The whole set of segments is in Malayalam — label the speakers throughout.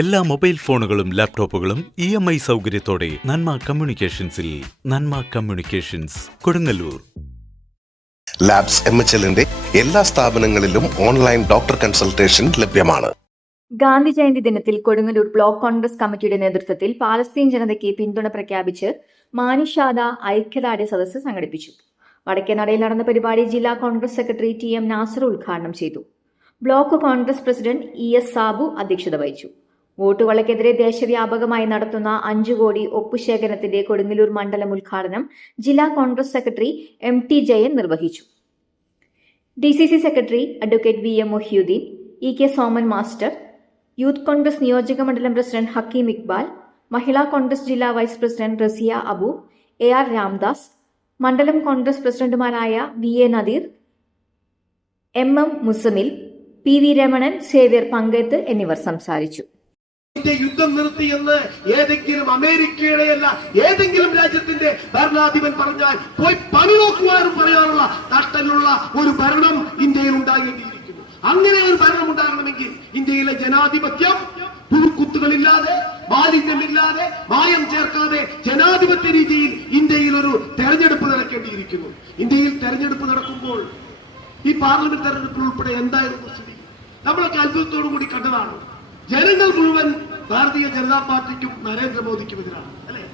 Speaker 1: എല്ലാ മൊബൈൽ ഫോണുകളും ലാപ്ടോപ്പുകളും ഇ എം ഐ സൗകര്യത്തോടെ Nanma കമ്മ്യൂണിക്കേഷൻസിൽ Nanma communications Kodungallur.
Speaker 2: Labs M H എല്ലിന്റെ എല്ലാ സ്ഥാപനങ്ങളിലും ഓൺലൈൻ ഡോക്ടർ കൺസൾട്ടേഷൻ ലഭ്യമാണ്.
Speaker 3: ഗാന്ധി ജയന്തി ദിനത്തിൽ കൊടുങ്ങല്ലൂർ ബ്ലോക്ക് കോൺഗ്രസ് കമ്മിറ്റിയുടെ നേതൃത്വത്തിൽ പാലസ്തീൻ ജനതയ്ക്ക് പിന്തുണ പ്രഖ്യാപിച്ച് മാനിഷാദ ഐക്യദാർഢ്യ സദസ്സ് സംഘടിപ്പിച്ചു. വടക്കേനടയിൽ നടന്ന പരിപാടി ജില്ലാ Congress secretary T M Nasar ഉദ്ഘാടനം ചെയ്തു. Block Congress president E S Sabu അധ്യക്ഷത വഹിച്ചു. വോട്ടുകൾക്കെതിരെ ദേശവ്യാപകമായി നടത്തുന്ന അഞ്ചു കോടി ഒപ്പുശേഖരണത്തിന്റെ കൊടുങ്ങല്ലൂർ മണ്ഡലം ഉദ്ഘാടനം ജില്ലാ Congress secretary M T Jayan നിർവഹിച്ചു. D C C secretary advocate V M Mohiyuddin E K Soman master youth Congress നിയോജക മണ്ഡലം പ്രസിഡന്റ് ഹക്കീം ഇക്ബാൽ മഹിളാ കോൺഗ്രസ് ജില്ലാ vice president Raziya Abu A R Ramdas മണ്ഡലം കോൺഗ്രസ് പ്രസിഡന്റുമാരായ V A Nadeer M M Musammil P V Ramanan Xavier Panketh എന്നിവർ സംസാരിച്ചു.
Speaker 4: ഇന്ത്യ യുദ്ധം നിർത്തിയെന്ന് ഏതെങ്കിലും അമേരിക്കയുടെ അല്ല ഏതെങ്കിലും രാജ്യത്തിന്റെ ഭരണാധിപൻ പറഞ്ഞാൽ പോയി പണി നോക്കുവാനും പറയാനുള്ള തട്ടലുള്ള ഒരു ഭരണം ഇന്ത്യയിൽ ഉണ്ടാകേണ്ടിയിരിക്കുന്നു. അങ്ങനെ ഒരു ഭരണം ഉണ്ടാകണമെങ്കിൽ ഇന്ത്യയിലെ ജനാധിപത്യം പുതുക്കുത്തുകളില്ലാതെ മാലിന്യമില്ലാതെ മായം ചേർക്കാതെ ജനാധിപത്യ രീതിയിൽ ഇന്ത്യയിൽ ഒരു തെരഞ്ഞെടുപ്പ് നടക്കേണ്ടിയിരിക്കുന്നു. ഇന്ത്യയിൽ തെരഞ്ഞെടുപ്പ് നടക്കുമ്പോൾ ഈ പാർലമെന്റ് തെരഞ്ഞെടുപ്പിൽ ഉൾപ്പെടെ എന്തായിരുന്നു സ്ഥിതി? നമ്മളൊക്കെ അത്ഭുതത്തോടു കൂടി കണ്ടതാണ്. ജനങ്ങൾ മുഴുവൻ ഭാരതീയ ജനതാ പാർട്ടിക്കും നരേന്ദ്രമോദിക്കും എതിരാണ് അല്ലെ?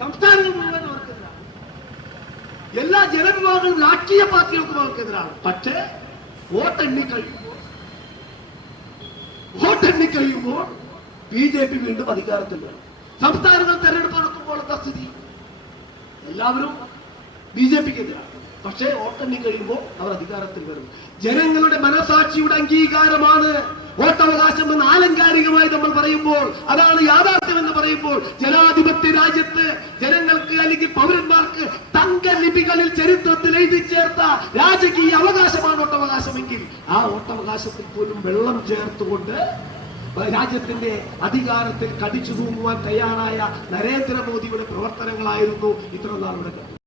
Speaker 4: സംസ്ഥാനങ്ങൾ മുഴുവൻ അവർക്കെതിരാണ്. എല്ലാ ജനവിഭാഗങ്ങളും രാഷ്ട്രീയ പാർട്ടികൾക്കും അവർക്കെതിരാണ്. പക്ഷേ വോട്ടെണ്ണി കഴിയുമ്പോൾ വോട്ടെണ്ണി കഴിയുമ്പോൾ ബി ജെ പി വീണ്ടും അധികാരത്തിൽ വരും. സംസ്ഥാനങ്ങൾ തെരഞ്ഞെടുപ്പ് നടക്കുമ്പോൾ എന്താ സ്ഥിതി എല്ലാവരും ബി ജെ പിക്ക് എതിരാണ് പക്ഷേ വോട്ടെണ്ണി കഴിയുമ്പോൾ അവർ അധികാരത്തിൽ വരും. ജനങ്ങളുടെ മനസാക്ഷിയുടെ അംഗീകാരമാണ് വോട്ടവകാശം എന്ന് ആലങ്കാരികമായി നമ്മൾ പറയുമ്പോൾ അതാണ് യാഥാർത്ഥ്യം എന്ന് പറയുമ്പോൾ ജനാധിപത്യ രാജ്യത്ത് ജനങ്ങൾക്ക് അല്ലെങ്കിൽ പൗരന്മാർക്ക് തങ്ക ലിപികളിൽ ചരിത്രത്തിൽ എഴുതി ചേർത്ത രാജകീയ അവകാശമാണ് വോട്ടവകാശമെങ്കിൽ ആ വോട്ടവകാശത്തിൽ പോലും വെള്ളം ചേർത്തുകൊണ്ട് രാജ്യത്തിന്റെ അധികാരത്തിൽ കടിച്ചു തൂങ്ങുവാൻ തയ്യാറായ നരേന്ദ്രമോദിയുടെ പ്രവർത്തനങ്ങളായിരുന്നു ഇത്ര നാളുടെ